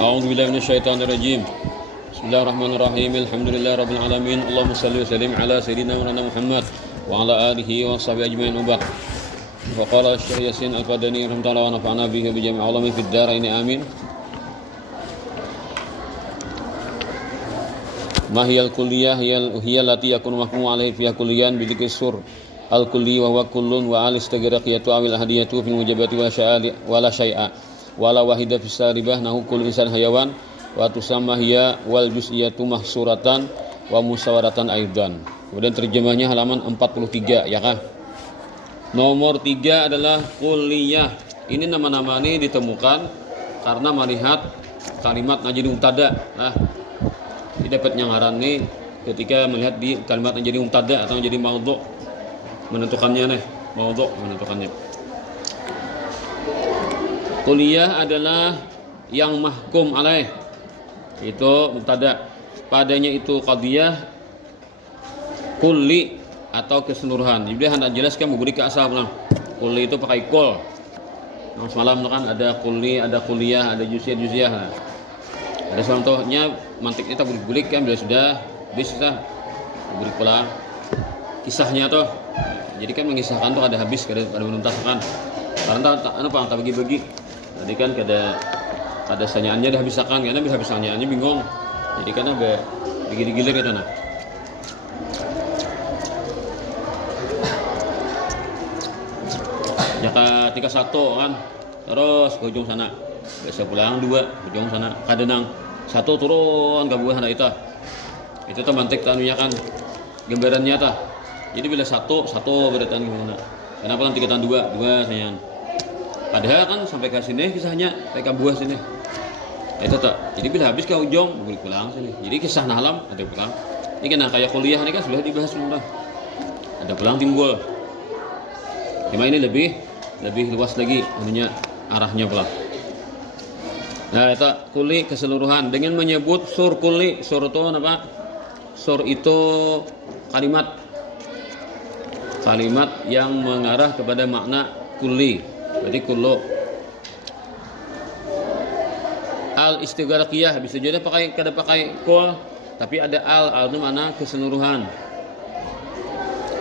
A'udzu billahi minasyaitonir rajim. Bismillahirrahmanirrahim. Alhamdulillahirabbil alamin. Allahumma shalli wa sallim ala sayyidina Muhammad wa ala alihi wa sahbihi ajmain. Wa qala Syekh Yasin Al-Qadani rahimahullah wa nafa'ana bihi bi jami' ulumi fid dharain amin. Mahiyal kulliyah hiya allati yakunu mahkum 'alaihi fiha kulliyan bi dzikri sur al-kulli wa huwa kullun wa al-istighraqiyatu awil hadiyatu fil mujabati wa la syai'a wala wahida fis saribah nahu kullu insan hayawan wa tusamma hiya wal juz'iyatu mahsuratan wa musawaratan aidan. Kemudian terjemahnya halaman 43 ya kah? Nomor 3 adalah kulliyah. Ini nama-nama ini ditemukan karena melihat kalimat najdi mubtada. Nah, ini dapat nyangaran nih ketika melihat di kalimat najdi mubtada atau menjadi maudhu, menentukannya nih, maudhu menentukannya. Kulliyah adalah yang mahkum alaih, itu mubtada, padanya itu qadiyah kulli atau keseluruhan. Jadi hendak jelaskan memberi ke asal pulang. Kulli itu pakai kul. Nah, semalam kan ada kulli, ada kuliah, ada juz'iyah. Nah, ada contohnya mantiknya kita bulik-bulik kan bila sudah bisa bulik pula kisahnya tuh. Jadi kan mengisahkan tuh ada habis, ada menuntaskan. Karena tak bagi-bagi. Jadi kan kada sanyaannya dah habiskan, karena bisa sanyaannya bingung. Jadi kan ada gilir-gilir itu nah. Jaka 31 kan, terus ke ujung sana. Biasa pulang 2 ujung sana. Kadang 1 turun ke bawah itu. Itu tuh mantik tanunya kan gambarannya tah. Jadi bila 1 berarti gimana? Kenapa kan 3 2 sayang. Padahal kan sampai ke sini kisahnya sampai ke buah sini. Itu tak. Jadi bila habis ke ujung balik pulang sini. Jadi kisah nalam ada pulang. Ini kan kayak kuliah ini kan sudah dibahas sudah. Ada pulang timbul. Cuma ini lebih luas lagi anunya arahnya pula. Nah, itu kuli keseluruhan dengan menyebut sur kuli. Sur itu apa? Sur itu kalimat yang mengarah kepada makna kuli. Berarti kullu. Al istighraqiyah bisa jadi kada pakai kul, tapi ada al itu mana keseluruhan.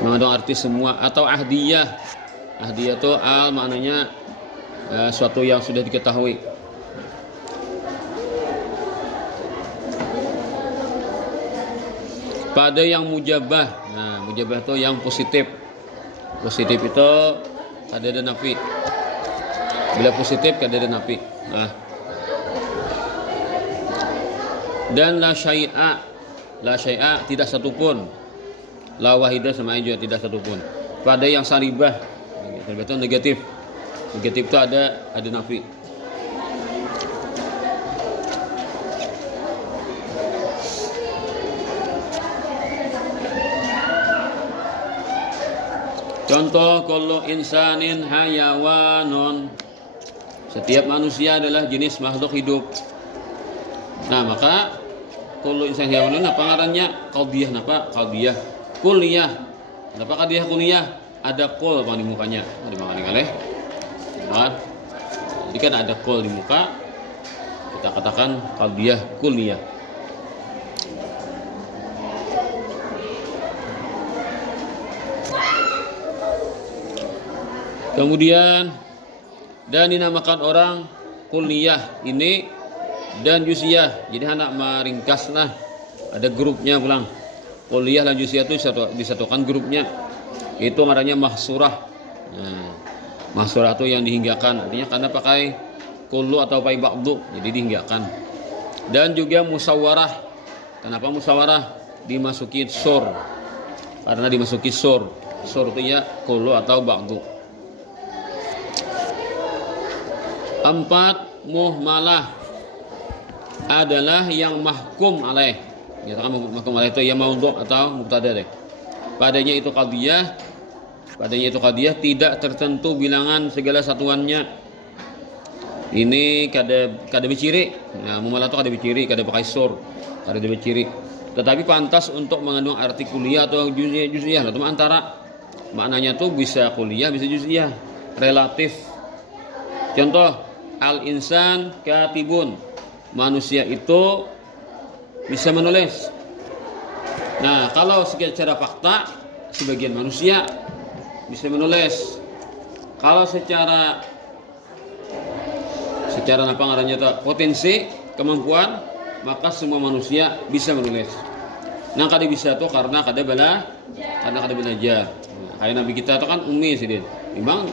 Mengandung arti semua. Atau ahdiyah. Ahdiyah itu al maknanya suatu yang sudah diketahui. Pada yang mujabah. Nah, mujabah itu yang positif. Positif itu kada ada nafi. Bila positif kada ada nafi. Nah. Dan la syai'a tidak satupun. La wahidah sama juga tidak satupun. Pada yang saribah. Saribah itu negatif. Negatif itu ada nafi. Contoh kullu insanin hayawanun. Setiap manusia adalah jenis makhluk hidup. Nah, maka kullu insanin hayawanun apa ngarannya? Qadiyah napa? Qadiyah kulliyah. Kenapa qadiyah kulliyah? Ada kol di mukanya. Di mana kalih? Nah, jadi kan ada kol di muka. Kita katakan qadiyah kulliyah. Kemudian dan dinamakan orang kulliyah ini dan juz'iyah. Jadi anak meringkas lah. Ada grupnya pulang. Kulliyah dan juz'iyah itu disatukan grupnya. Itu namanya mahsurah. Nah, mahsurah itu yang dihinggakan. Artinya karena pakai kullu atau pakai ba'du, jadi dihinggakan. Dan juga musawarah. Kenapa musawarah? Dimasuki sur. Karena dimasuki sur. Sur itu ya kullu atau ba'du. 4 muhmalah adalah yang mahkum alaih. Ya kan mahkum alaih itu yang maudhu atau mubtada deh. Padanya itu qadiyah tidak tertentu bilangan segala satuannya. Ini kada biciri. Nah, muhmalah itu kada biciri, kada pakai sur, kada biciri. Tetapi pantas untuk mengandung arti kuliah atau juz'iyah. Itu antara maknanya tuh bisa kuliah, bisa juz'iyah. Relatif. Contoh al-insan katibun. manusia itu bisa menulis. Nah, kalau secara fakta sebagian manusia bisa menulis. Kalau secara apa ngarannya tuh, potensi, kemampuan, maka semua manusia bisa menulis. Nah, kada bisa tuh karena kada belajar. Nah, kayak nabi kita tuh kan umi sidin. Memang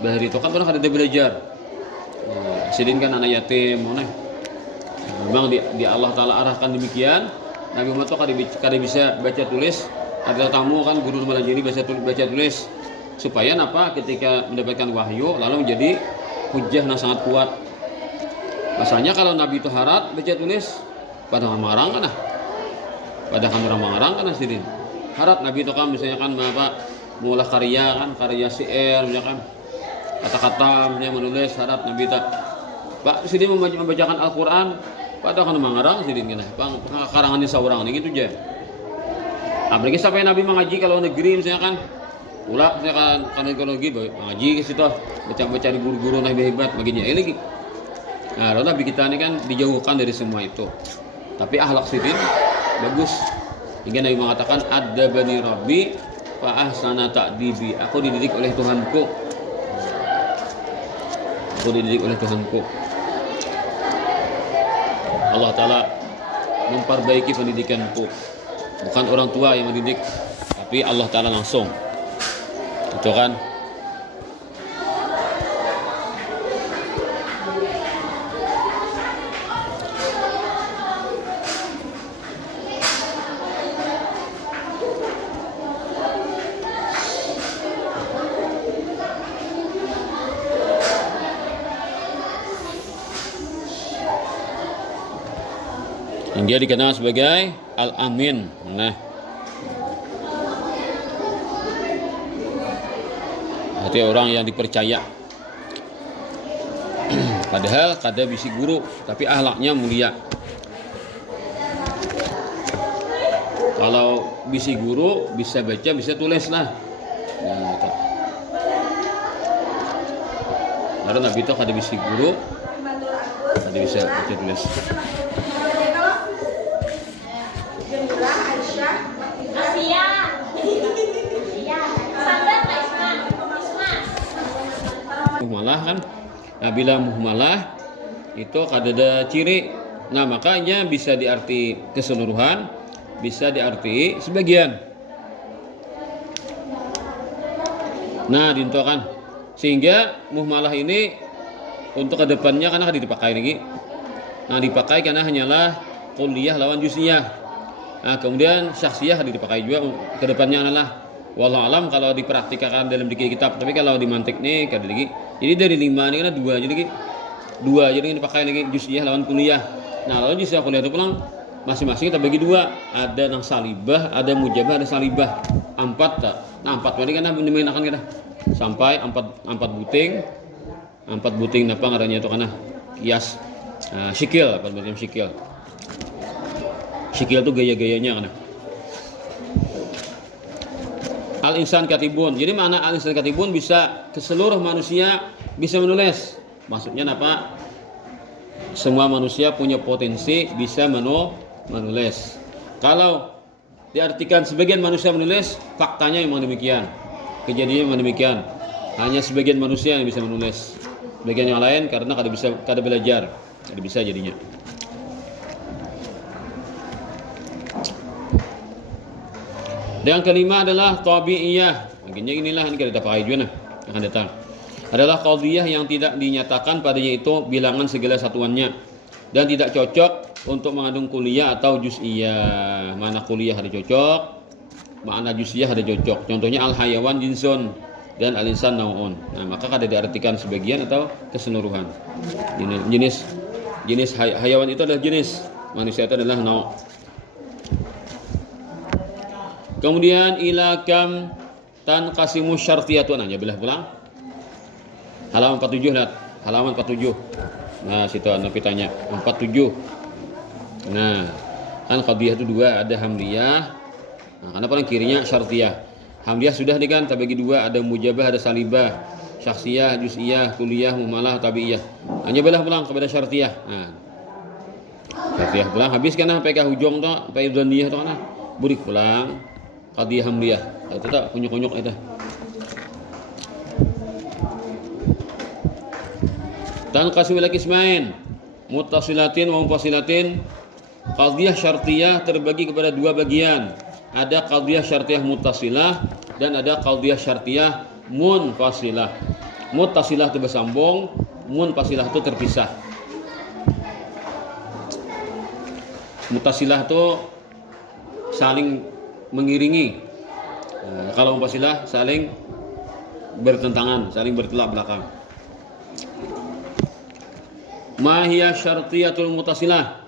bahari itu kan kada belajar. Nah, sidin kan anak yatim, mana? Memang di Allah Ta'ala arahkan demikian. Nabi Muhammad kada bisa baca tulis. Ada tamu kan guru malah jadi baca tulis supaya apa ketika mendapatkan wahyu lalu menjadi hujjah yang sangat kuat. Masalahnya kalau Nabi itu harat baca tulis pada marang kan orang marang kan sidin. Harat Nabi itu kan misalnya kan apa mulai karya syair misalkan kata-kata misalnya menulis harat Nabi tak Pak sidin membacakan Al-Qur'an pada kan mengarang sidin kena karangan seorang ini gitu aja. Apalagi sampai Nabi mengaji kalau negeri misalnya kan ulah misalkan kan ekologi mengaji ke situ baca di guru-guru Nabi hebat baginya ini lagi. Nah, lalu Nabi kita ini kan dijauhkan dari semua itu. Tapi akhlak sidin bagus. Hingga Nabi mengatakan adabani Rabbi fa ahsana ta'dibi. Aku dididik oleh Tuhanku. Allah Ta'ala memperbaiki pendidikanku. Bukan orang tua yang mendidik, tapi Allah Ta'ala langsung. Itu kan. Yang dia dikenal sebagai Al-Amin. Nah, arti orang yang dipercaya. Padahal kada bisi guru, tapi akhlaknya mulia. Kalau bisi guru bisa baca, bisa tulis lah. Nah, karena Nabi itu kada bisi guru, kada bisa baca tulis. Muhmalah kan, nah bila muhmalah itu ada ciri, nah makanya bisa diarti keseluruhan, bisa diarti sebagian. Nah dintokan sehingga muhmalah ini untuk kedepannya karena dipakai lagi. Nah dipakai karena hanyalah kuliah lawan jusiyah. Nah kemudian syaksiyah dipakai juga kedepannya adalah wallahu alam kalau dipraktikkan dalam dikir kitab. Tapi kalau dimantik nih kada lagi. Jadi dari 5 ini kan 2 jadi dipakai lagi jusiyah lawan kuliah. Nah lalu jusiyah kuliah itu pulang masing-masing kita bagi 2. Ada yang salibah, ada mujabah, ada salibah. 4 tak. Nah 4 tadi kan dimainkan kita sampai 4 buting. 4 buting apa ngarannya itu karena kias sikil, apa macam sikil. Sikil itu gaya-gayanya kan. Al-insan katibun. Jadi mana al-insan katibun bisa ke seluruh manusia bisa menulis. Maksudnya apa? Semua manusia punya potensi bisa menulis. Kalau diartikan sebagian manusia menulis, faktanya memang demikian. Kejadiannya memang demikian. Hanya sebagian manusia yang bisa menulis. Sebagian yang lain karena kada belajar. Kada bisa jadinya. Dan yang kelima adalah tabi'iyah. Akhirnya inilah yang kita pakai juga akan datang. Adalah qadhiyah yang tidak dinyatakan padanya itu bilangan segala satuannya dan tidak cocok untuk mengandung kuliah atau juz'iyah. Mana kuliah ada cocok, mana juz'iyah ada cocok. Contohnya al-hayawan jinsun dan al-insan nau'un. Nah, maka kada diartikan sebagian atau keseluruhan. Jenis hayawan itu adalah jenis, manusia itu adalah nau'. Kemudian ila kam tanqasimu syartiyatun aja belah pulang. Halaman 47 lihat. Halaman 47. Nah, situ Nabi tanya 47. Nah, kan qadhiyah itu 2, ada hamliyah. Nah, karena paling kirinya syartiyah. Hamliyah sudah nih kan terbagi 2, ada mujabah, ada salibah, syaksiyah, juz'iyah, kuliah, mumalah, tabi'iyah. Hanya belah pulang kepada syartiyah. Nah, Syartiyah pulang habiskan sampai ke hujung tuh, sampai dzanniyah tuh kan. Burik pulang qadiyah hamliyah. Itu tak kunyuk-kunyuk itu. Tanqasimu ila qismain, muttasilatin wa munfasilatin. Qadiyah syartiyah terbagi kepada dua bagian. Ada qadiyah syartiyah muttasilah dan ada qadiyah syartiyah munfasilah. Muttasilah itu bersambung, munfasilah itu terpisah. Muttasilah itu saling mengiringi. Nah, kalau munfasilah saling bertentangan, saling bertolak belakang. Ma hiya syartiyatul muttasilah?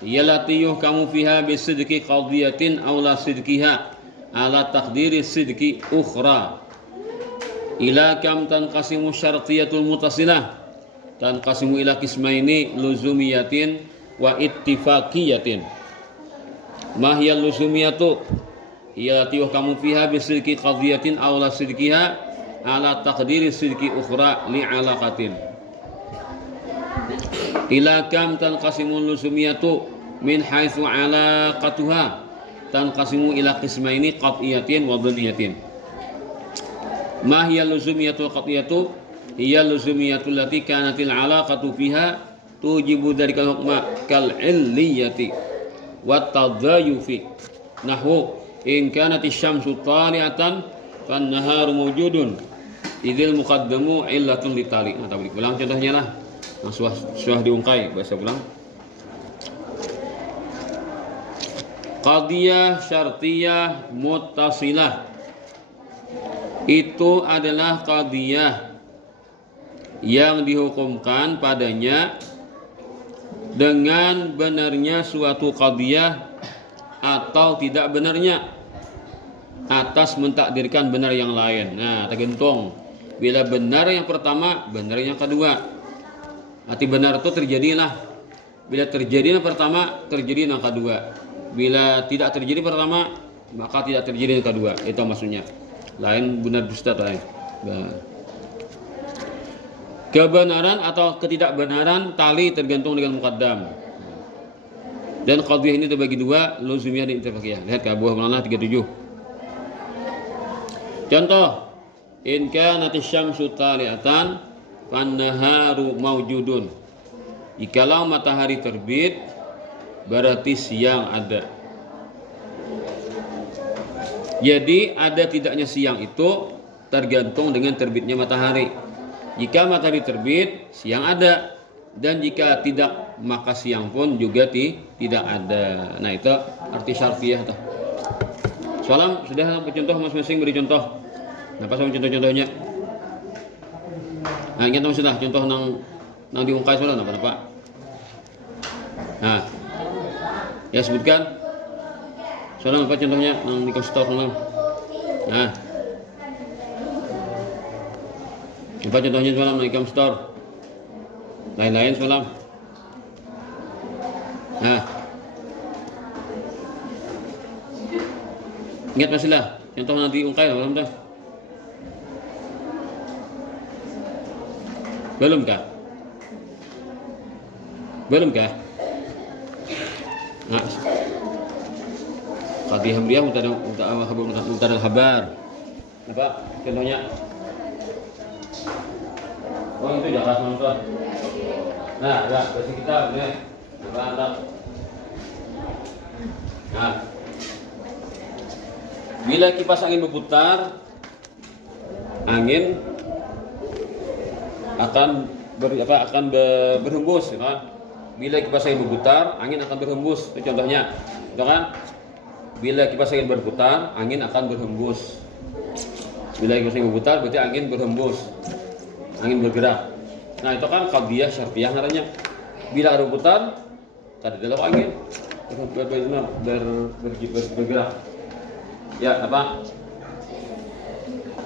Yallati yuhkamu fiha bisidqi qadiyatin aw la sidqiha ala taqdiri sidqi ukhra. Ila kam tanqasimu syartiyatul muttasilah? Tanqasimu ila qismaini luzumiyatin wa ittifaqiyatin. Ma hiya luzumiyatu? Yallati yuhkamu fiha bisidqi qadiyatin aw la sidqiha ala taqdiri sidqi ukhra li alaqatin. Ila kam tanqasimul luzumiyatu min haitsu alaqatuha tanqasimu ila qismaini qat'iyatin wa dhanniyatin. Ma hiya luzumiyatul qat'iyatu? Hiya luzumiyatul lati kanatil alaqatu fiha tujibu dzalikal hukma kal illiyati wat tadayufi. Nahwu in kanatish syamsu tali'atan fan naharu mawjudun idzil muqaddamu illatun litali. Nah, tak ulang contohnya lah. Suah diungkai bahasa ulang. Qadiyah syartiyah muttasilah itu adalah qadiyah yang dihukumkan padanya dengan benarnya suatu qadiyah atau tidak benarnya atas mentakdirkan benar yang lain. Nah, tergantung. Bila benar yang pertama, benar yang kedua. Arti benar itu terjadilah. Bila terjadi yang pertama, terjadi yang kedua. Bila tidak terjadi pertama, maka tidak terjadi yang kedua. Itu maksudnya. Lain benar dusta lain. Kebenaran atau ketidakbenaran tali tergantung dengan muqaddam. Dan qadhiyah ini terbagi dua, luzumiyah dan ittifaqiyah. Lihat ke buah Maulana 37. Contoh, in kanatish syamsu tali'atan fan-naharu mawjudun. Jikalau matahari terbit, berarti siang ada. Jadi ada tidaknya siang itu tergantung dengan terbitnya matahari. Jika matahari terbit, siang ada. Dan jika tidak, maka siang pun juga tidak ada. Nah, itu arti syartiyah. Salam sudah contoh masing-masing beri contoh. Apa sama contoh-contohnya? Nah, ingat sudah contoh nang diungkai sudah apa? Nah, ya sebutkan. Sudah apa contohnya nang di stok nang. Nah, apa contohnya semalam nang ikam store. Lain-lain semalam. Nah, ingat masihlah contoh nanti diungkai malam dah. Belumkah? Nah, qadiyah hamliyah mubtada khabar. Apa contohnya? Oh, itu di atas nonton. Nah, ya, versi kita ini. Nah, bila kipas angin berputar, angin akan berhembus, kan? Bila kipas angin berputar, angin akan berhembus. Itu contohnya, itu kan? Bila kipas angin berputar, angin akan berhembus. Bila kipas angin berputar, berarti angin berhembus, angin bergerak. Nah, itu kan qadiyah syartiyah namanya. Bila ada berputar, ada dalam angin bergerak. Ya, apa?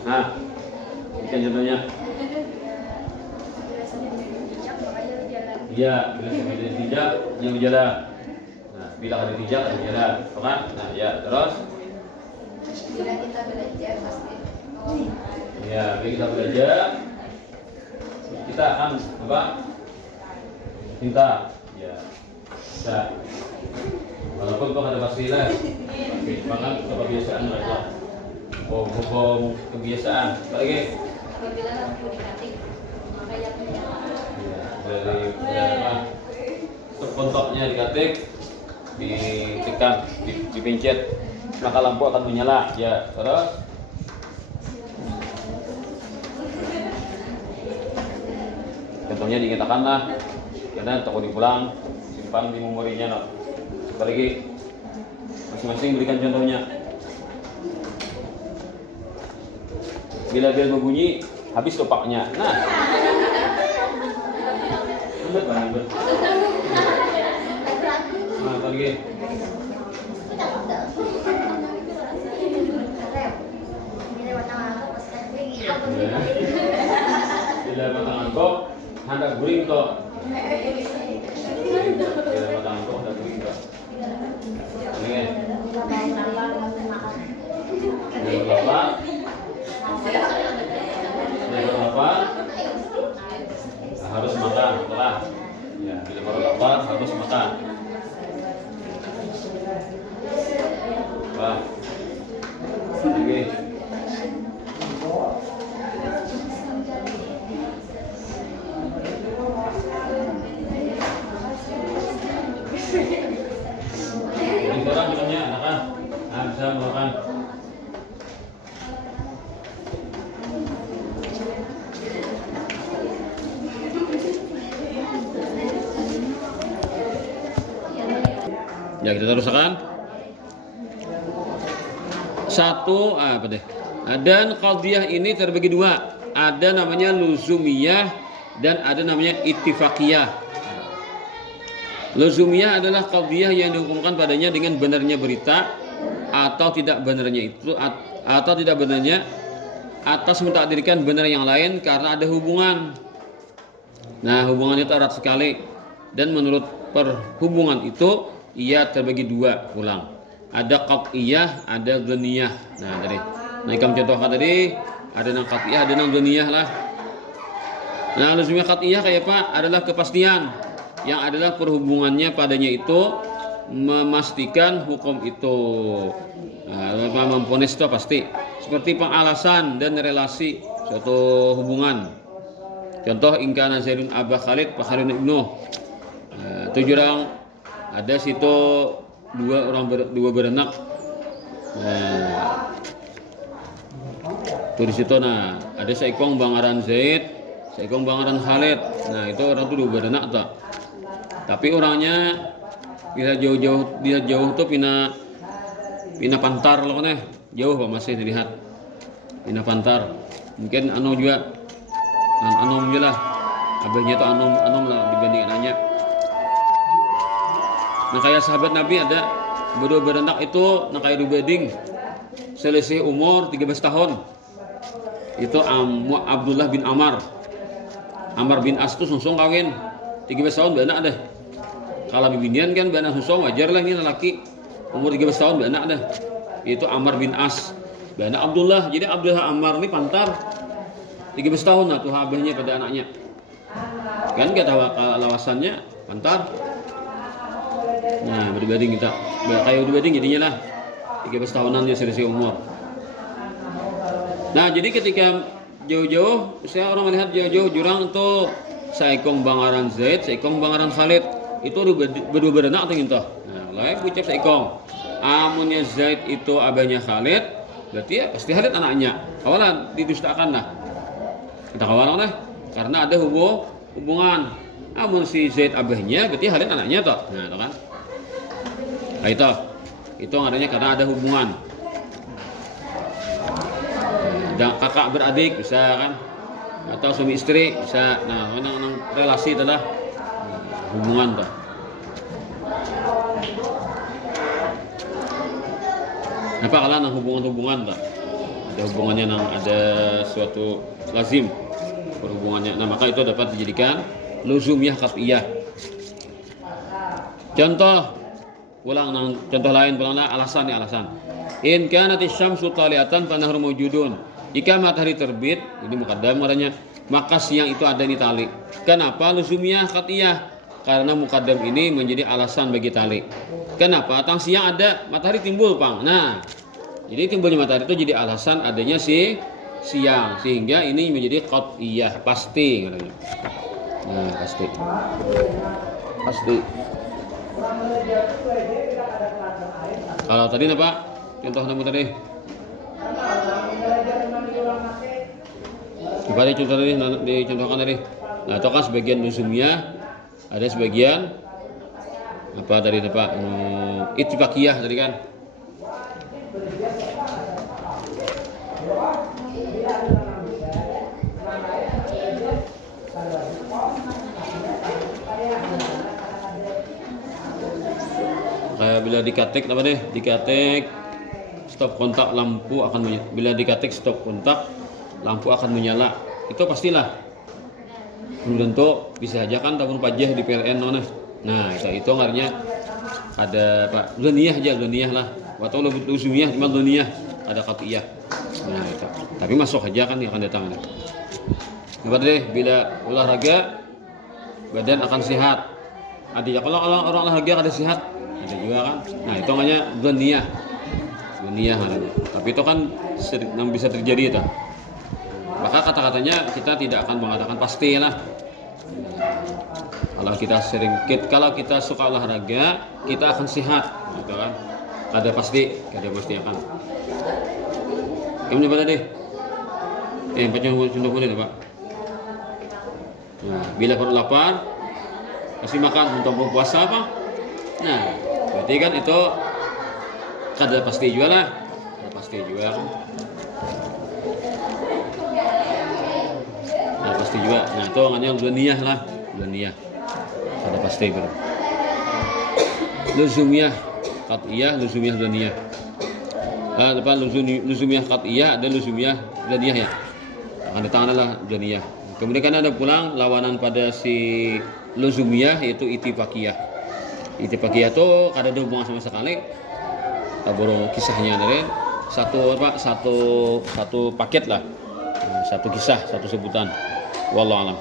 Nah, ini contohnya. Ya, bila ada hijab, yang berjalan. Nah, bila ada hijab, ada berjalan. Kan? Nah, ya, terus. Bila kita belajar pasti. Ya, bila kita belajar, kita akan apa? Cinta. Ya. bisa. Walaupun kok ada pastilah. Bahkan kebiasaan mereka. Oh, hukum kebiasaan. Lagi. Apabila lampu diketik, maka yang menyala. Dari apa? Kontoknya diketik, ditekan, dipencet, maka lampu akan menyala. Ya, terus. Contohnya dinyatakan lah, karena toko dipulang, simpan di memorinya. No. Coba lagi, masing-masing berikan contohnya. Bila bel berbunyi, habis topaknya. Nah, betul. Nah, lagi. Bila matang angkok, hendak guring toh. Bila matang angkok, hendak guring toh. Oke. Bila lapar, harus makan setelah. Ya, bila baru lapar harus makan. Wah. Oke. Orang bilangnya anak bisa makan. Ya kita teruskan. Satu apa deh? Dan qadhiyah ini terbagi dua. Ada namanya luzumiyah dan ada namanya ittifaqiyah. Luzumiyah adalah qadhiyah yang dihukumkan padanya dengan benarnya berita atau tidak benarnya itu atau tidak benarnya atas mentakdirkan benar yang lain karena ada hubungan. Nah, hubungannya itu erat sekali dan menurut perhubungan itu ia terbagi dua ulang. Ada qat'iyah, ada dhaniyah. Nah, tadi. Nah, kamu contohkan tadi ada yang qat'iyah, ada yang dhaniyah lah. Nah, luzumiyah qat'iyah kayak apa? Adalah kepastian yang adalah perhubungannya padanya itu memastikan hukum itu. Nah, memponis itu pasti. Seperti pengalasan dan relasi suatu hubungan. Contoh ingkana Zaidun Aba Khalid, Pak Khalid ibnu. Tujuh orang ada situ dua beranak. Nah, tuh di situ nah ada seikong bangaran Zaid, seikong bangaran Khalid. Nah itu orang tuh dua beranak tak. Tapi orangnya bisa jauh tuh pina pantar loh nih jauh pak masih dilihat pina pantar. Mungkin anu juga anom juga lah abahnya tuh anom lah dibanding anaknya. Nah kayak sahabat Nabi ada berdua beranak itu nah kayak dibanding selisih umur 13 tahun itu Abdullah bin Amar bin As tuh sungsung kawin 13 tahun beranak deh. Kalau bibinian kan beranak sungsung wajar lah ini lelaki umur 13 tahun beranak deh. Itu Amr bin As beranak Abdullah. Jadi Abdullah Amar ini pantar 13 tahun lah tuh abahnya pada anaknya. Kan gak tahu alasannya pantar. Nah, berbanding kita. Kayak berbanding jadinya lah 13 tahunan dia selisih umur. Nah, jadi ketika jauh-jauh, saya orang melihat jauh-jauh jurang itu seikong bangaran Zaid, seikong bangaran Khalid. Itu berdua beranak atau gitu. Nah, lain ucap seikong. Amunnya Zaid itu abahnya Khalid, berarti ya pasti Khalid anaknya. Awalan didustakan lah. Kita kawalan lah, karena ada hubungan. Amun si Zaid abahnya, berarti Khalid anaknya toh. Nah, itu kan. Nah, itu adanya karena ada hubungan. Dan kakak beradik bisa kan, atau suami istri bisa. Nah, relasi adalah hubungan toh. Apa kalau hubungan toh? Ada hubungannya ada suatu lazim perhubungannya. Nah, maka itu dapat dijadikan luzumiyah qat'iyah. Contoh contoh lain pulanglah alasan. In kanatish syamsu taliatan fa nahru mawjudun. Jika matahari terbit, ini muqaddam orangnya, maka siang itu ada di tali. Kenapa luzumiyah qat'iyah? karena mukaddam ini menjadi alasan bagi tali. Kenapa? Tang siang ada matahari timbul, Pang. Nah, jadi timbulnya matahari itu jadi alasan adanya si siang, sehingga ini menjadi qat'iyah, pasti katanya. Nah, pasti. Pasti. Kalau tadi apa? Contoh nama tadi. Coba contoh tadi, dicontohkan tadi. Nah, itu kan sebagian luzumiyah, ada sebagian apa tadi Pak? Ittifaqiyah tadi kan. Kayak bila diketik apa deh? Diketik stop kontak lampu akan menyala. Bila diketik stop kontak lampu akan menyala. Itu pastilah. Belum tentu bisa aja kan tabung pajah di PLN mana. Nah, itu artinya ada Pak duniyah aja, duniyah lah. Atau luzumiyah cuma duniyah, ada qat'iyah. Nah, itu. Tapi masuk aja kan yang akan datang. Coba deh, bila olahraga badan akan sehat. Ada ya kalau orang olahraga ada sehat, ada juga kan. Nah, itu namanya duniyah. Duniyah namanya. Tapi itu kan yang bisa terjadi itu. Maka kata-katanya kita tidak akan mengatakan pasti lah. Kalau kita suka olahraga, kita akan sehat, gitu kan? Ada pasti akan. Kamu coba tadi. Baca contoh boleh Pak. Nah, bila perut lapar, kasih makan untuk berpuasa apa? Nah, berarti kan itu ada pasti juga lah. Ada pasti juga kan. Nah, pasti juga. Nah, itu namanya duniyah lah, duniyah. Ada pasti bro. Luzumiyah qat'iyah, luzumiyah duniyah. Depan luzumiyah qat'iyah, ada luzumiyah duniyah ya. Ada tangan adalah duniyah. Kemudian kan ada pulang lawanan pada si luzumiyah yaitu ittifaqiyah. Ittifaqiyah itu kada ada hubungan sama sekali. Tabur kisahnya dari satu paket lah. Satu kisah, satu sebutan. Wallahu a'lam.